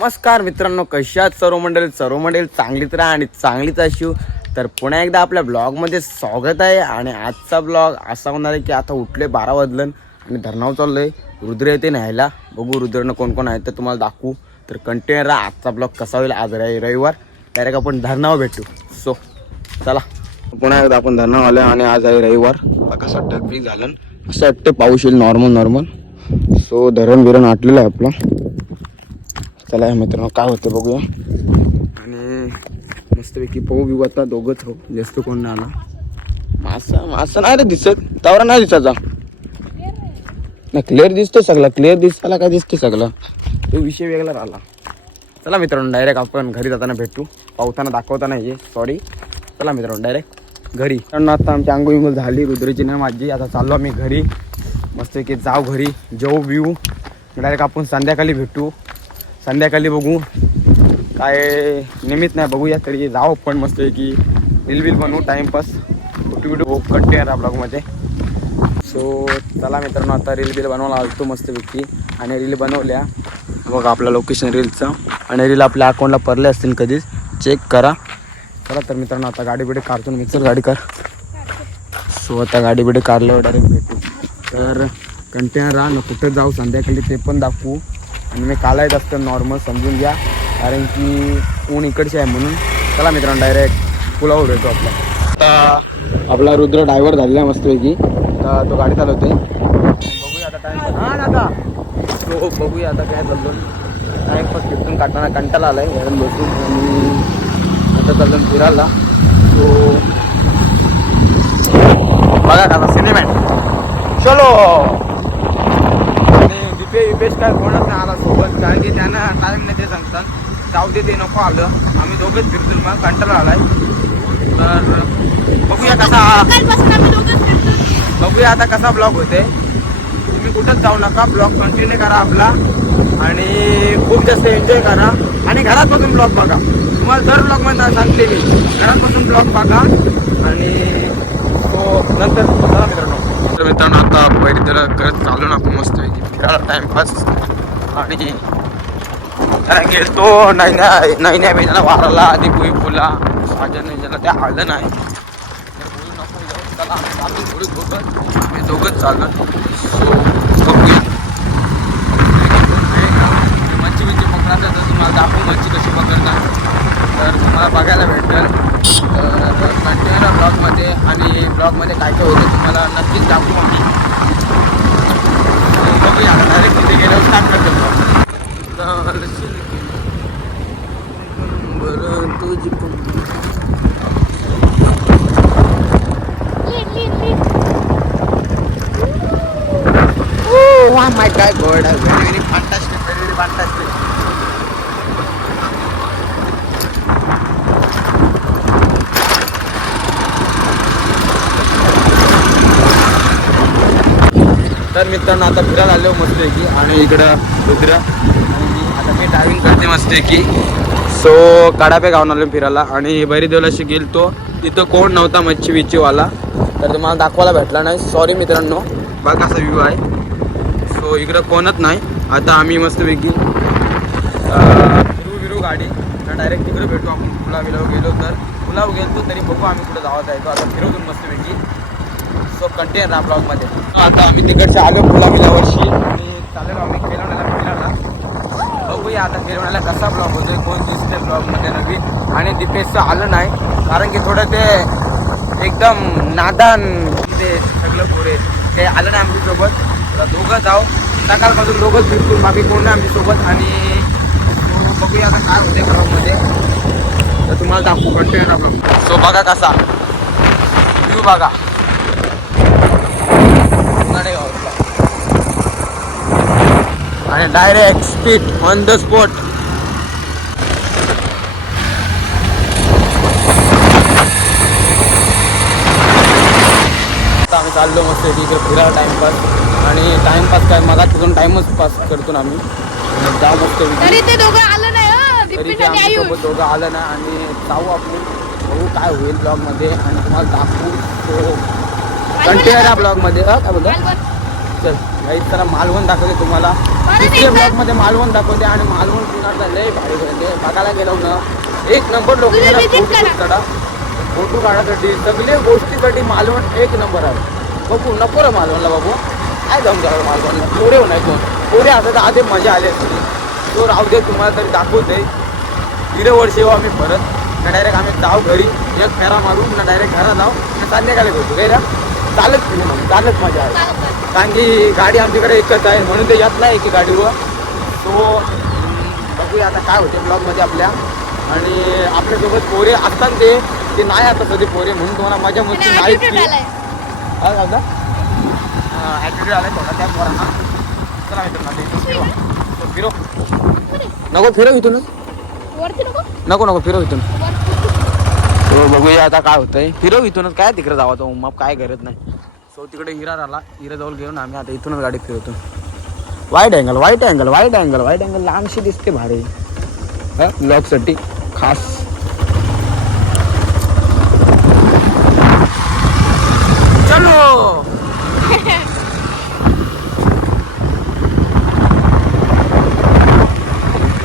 नमस्कार मित्रांनो कशात सर्व मंडळी? सर्व मंडळी चांगलीच राहा आणि चांगलीच अशी हो. तर पुन्हा एकदा आपल्या ब्लॉगमध्ये स्वागत आहे आणि आजचा ब्लॉग असा होणार आहे की आता उठले बारा वाजलं आणि धरणाव आहे रुद्र येते न्यायला. बघू रुद्रनं कोण कोण आहे ते तुम्हाला दाखवू. तर कंटिन्यू राहा. आजचा ब्लॉग कसा होईल आज रे- रविवार. डायरेक्ट आपण धरणावर भेटू. सो चला. पुन्हा एकदा आपण धरणावर आलो आणि आज आहे रविवार. कसं वाटतं? फ्री झालं असं वाटतं? पाऊस येईल नॉर्मल नॉर्मल सो धरण बिरण आटलेलं आहे आपलं. चला मित्रांनो काय होतं बघूया. आणि मस्तपैकी पाहू बिऊ आता दोघंच हो जास्त कोण नाही आला. मासा मासा नाही रे दिसत. तावरा नाही दिसायचा नाही क्लिअर दिसतो सगळा. क्लिअर दिसायला काय दिसते सगळं. तो विषय वेगळा राहिला. चला मित्रांनो डायरेक्ट आपण घरी जाताना भेटू. पावताना दाखवताना हे सॉरी चला मित्रांनो डायरेक्ट घरी. कारण आता आमची आंघोळ झाली. रुद्रची नाही माझी. आता चाललो आम्ही घरी. मस्तपैकी जाऊ घरी. जेऊ बिऊ. डायरेक्ट आपण संध्याकाळी भेटू. संध्याकाळी बघू. काय निमित्त नाही बघूया तरी जाऊ पण मस्त की रील बिल बनवू टाइमपास कुठे कुठे कट्टे आहे ब्लॉगमध्ये सो चला मित्रांनो आता रील बिल बनवायला मस्त मस्तपैकी आणि रील बनवल्या. बघा आपलं लोकेशन रीलचं आणि रील आपल्या अकाउंटला पडले असतील कधीच चेक करा. चला तर मित्रांनो आता गाडी बिडी काढतो मिक्सर गाडी कर सो आता गाडी बिडी काढल्यावर डायरेक्ट भेटू. तर कंटेनर राहा ना कुठं जाऊ संध्याकाळी ते पण दाखवू. आणि मी कालायच असतं नॉर्मल समजून घ्या. कारण की ऊन इकडचे आहे म्हणून. चला मित्रांनो डायरेक्ट पुलावर भेटू आपला. आता आपला रुद्र ड्रायव्हर झालेला आहे मस्तपैकी. तर तो गाडी चालवते बघूया आता टाइम हां दादा. तो बघूया आता काय चाललो टाइमपास तिथून काढताना कंटाळा आहे घरून बसून आणि आता चाललो फिरायला. तो बघा का सिनेमॅट चलो. विपे विपेश काय कोणच नाही आला सोबत कारण की त्यांना टाईम नाही ते सांगतात. जाऊ दे ते नको आलं. आम्ही दोघंच फिरतो मग कंटाळा आलाय. तर बघूया कसा. बघूया आता कसा ब्लॉग होते तुम्ही कुठंच जाऊ नका ब्लॉग कंटिन्यू करा आपला. आणि खूप जास्त एन्जॉय करा. आणि घरात बसून ब्लॉग बघा. तुम्हाला दर ब्लॉगमध्ये सांगते मी. घरात बसून ब्लॉग बघा. आणि तो नंतर चला मित्रांनो तर मित्रांनो आता पहिले तर करत चालू ना आपण मस्त फिरायला टाइमपास आणि कारण गेलतो नाही नाही नाही नाही वाराला आधी कुई फुला माझ्या नाही ते आलं नाही. मी दोघंच चाललो सो बघूया. मच्छी बिच्छी पकडायचं तर तुम्हाला दाखवू मच्छी कशी पकडतात. तर तुम्हाला बघायला भेटेल. तर कंटिन्यू ब्लॉगमध्ये आणि ब्लॉगमध्ये काय काय होतं तुम्हाला नक्कीच दाखवू आम्ही. बघूया डायरेक्ट तिथे गेल्यावर स्टार्ट करतो ब्लॉग. बरं तुझी पण lead, lead, lead. Oh, oh my god, God, very, तर मित्रांनो आता फिरायला आलो मस्तपैकी आणि इकडं रुद्र. आता मी ड्रायव्हिंग करते मस्तपैकी. सो काडापे गावून आलो फिरायला आणि बरी देवलाशी गेलतो. तिथं कोण नव्हता मच्छी बिच्छीवाला तर तुम्हाला दाखवायला भेटला नाही. सॉरी मित्रांनो. बघा असा व्ह्यू आहे. सो इकडं कोणच नाही. आता आम्ही मस्तपैकी अं, फिरू फिरू गाडी. तर डायरेक्ट तिकडे भेटू आपण. पुला गेलो तर. पुलाव गेलो तरी बघू आम्ही कुठं जावं जायचो. आता फिरवतो मस्तपैकी. सो कंटेन राहा ब्लॉगमध्ये आता आम्ही तिकडच्या आगं फुला गेल्या वर्षी आणि चालेल आम्ही खेळवण्याला फिरायला बघूया आता खेळवण्याला कसा ब्लॉग होतोय कोण दिसते ब्लॉगमध्ये नवीन आणि दीपेशचं आलं नाही कारण की थोडं ते एकदम नादान ते सगळं पुढे. ते आलं नाही आमच्यासोबत दोघं जाऊ. सकाळपासून दोघंच फिरतो बाकी कोण नाही आमच्यासोबत आणि बघूया आता काय होते ब्लॉगमध्ये तर तुम्हाला दाखवू कंटेनर ब्लॉग सो बघा कसा. बघा. आणि direct speed on the spot आम्ही चाललो मस्त इकडे फिरायला टाइमपास आणि टाइमपास काय मला तिथून टाइमच पास करतो ना आम्ही. जाऊ मस्त तरी ते दोघं आलं नाही हं, तरी ते आमच्यासोबत दोघं आलं ना आणि जाऊ आपण. बघू काय होईल ब्लॉगमध्ये आणि तुम्हाला दाखवू. तो कंटिन्यू ब्लॉगमध्ये हा काय बोलतो. चल. काही चला मालवण दाखवते तुम्हाला. दुसऱ्या एकदा. ब्लॉगमध्ये मालवण दाखवते आणि मालवण पुण्याचा लय भारी होते. बघायला गेलो ना एक नंबर लोक करा. काढा. फोटो काढण्यासाठी सगळे गोष्टीसाठी मालवण एक नंबर आहे. बघू नको रे मालवणला बाबू काय जाऊन जाऊ मालवणला? पोरे नाही कोण? पोरे असं तर आधी मजा आली असती. तो राहू दे तुम्हाला तरी दाखवते. हिरे वर्ष येऊ आम्ही परत. ना डायरेक्ट आम्ही जाऊ घरी. एक फेरा मारू ना डायरेक्ट घरात जाऊ. ना संध्याकाळी भेटू काय ना चालत फिरू मग. चालत मजा आहे कारण की गाडी आमच्याकडे एकच आहे म्हणून ते येत नाही की गाडीवर. सो बघूया आता काय होते ब्लॉगमध्ये आपल्या. आणि आपल्यासोबत पोरे असतात ते ते नाही आता सध्या पोरे म्हणून तुम्हाला मजा मस्ती नाही काय झालं ॲटिट्यूड आलाय थोडा त्या पोरांना. चला मित्रांनो. तो फिरो. नको फिरव इथून. नको. नको फिरव इथून. तो बघूया आता काय होतंय. फिरव इथूनच काय तिकडे जावा मग काय गरज नाही. सो तिकडे हिरा राहिला हिरा जवळ घेऊन आम्ही आता इथूनच गाडी फिरवतो. वाईट अँगल वाईट अँगल वाईट अँगल वाईट अँगल लांबशी दिसते भारी. ब्लॉगसाठी खास. चलो!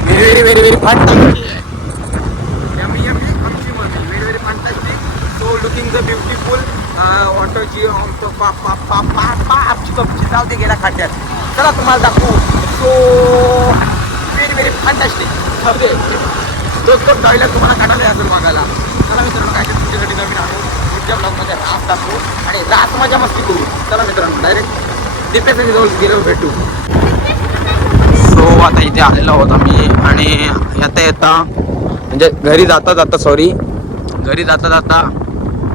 Very very very fast yummy yummy आमची mummy very very fantastic so looking the beautiful ऑटोची पा पा पा पा पा आमची जाऊ दे गेला खाट्यात चला तुम्हाला दाखवू सो व्हेरी व्हेरी फॅन्टॅस्टिक जाऊ तो तो टॉयलेट तुम्हाला काढायला असेल बघायला चला मित्रांनो काय तुमच्यासाठी नवीन आलो। पुढच्या ब्लॉगमध्ये रात दाखवू आणि रात मजा मस्ती करू। चला मित्रांनो डायरेक्ट दीपेच्या जवळ गेलो भेटू। सो आता इथे आलेला आहोत आम्ही आणि येता येता म्हणजे घरी जाता जाता सॉरी घरी जाता जाता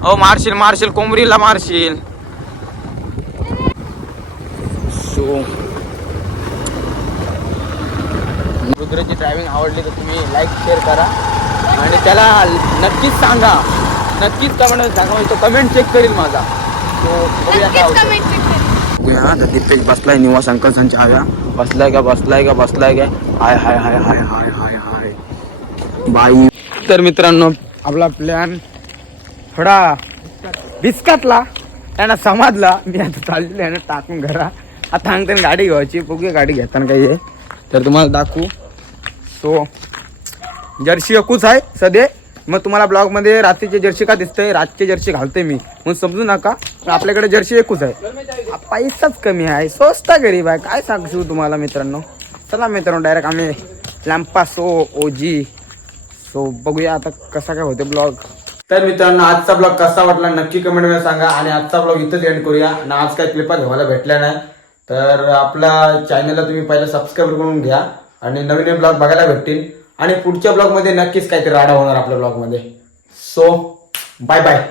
हो मारशील मारशील कोंबरीला मारशील. सो रुद्रची ड्रायव्हिंग आवडली तर तुम्ही लाईक शेअर करा. आणि त्याला नक्कीच सांगा. नक्कीच कमेंट सांगा म्हणजे तो कमेंट चेक करील माझा. तो बघूया दीपेश बसलाय निवास अंकलसांच्या हव्या. बसलाय का बसलाय का बसलाय का? हाय हाय हाय हाय हाय हाय हाय. बाई. तर मित्रांनो आपला प्लॅन थोडा बिस्काटला त्यांना समाजला. मी आता चाललेलो आहे ना टाकून घरा. आता सांगते गाडी घ्यायची. बघूया गाडी घेताना काही आहे. तर तुम्हाला दाखवू. सो जर्सी एकूच आहे सध्या. मग तुम्हाला ब्लॉगमध्ये रात्रीची जर्सी का दिसतंय? रातची जर्सी घालते मी. म्हणून समजू नका. पण आपल्याकडे जर्सी एकूच आहे. पैसाच कमी आहे. स्वस्त गरीब आहे. काय सांगू तुम्हाला मित्रांनो? चला मित्रांनो डायरेक्ट आम्ही लॅम्पा सो ओजी सो बघूया आता कसा काय होते ब्लॉग. तर मित्रांनो आजचा ब्लॉग कसा वाटला नक्की कमेंटमध्ये सांगा आणि आजचा ब्लॉग इथंच एंड करूया. आणि आज काय क्लिपा घेवायला भेटल्या नाही. तर आपल्या चॅनलला तुम्ही पहिला सबस्क्राईब करून घ्या आणि नवीन ब्लॉग बघायला भेटतील. आणि पुढच्या ब्लॉगमध्ये नक्कीच काहीतरी राडा होणार आपल्या ब्लॉगमध्ये. So bye bye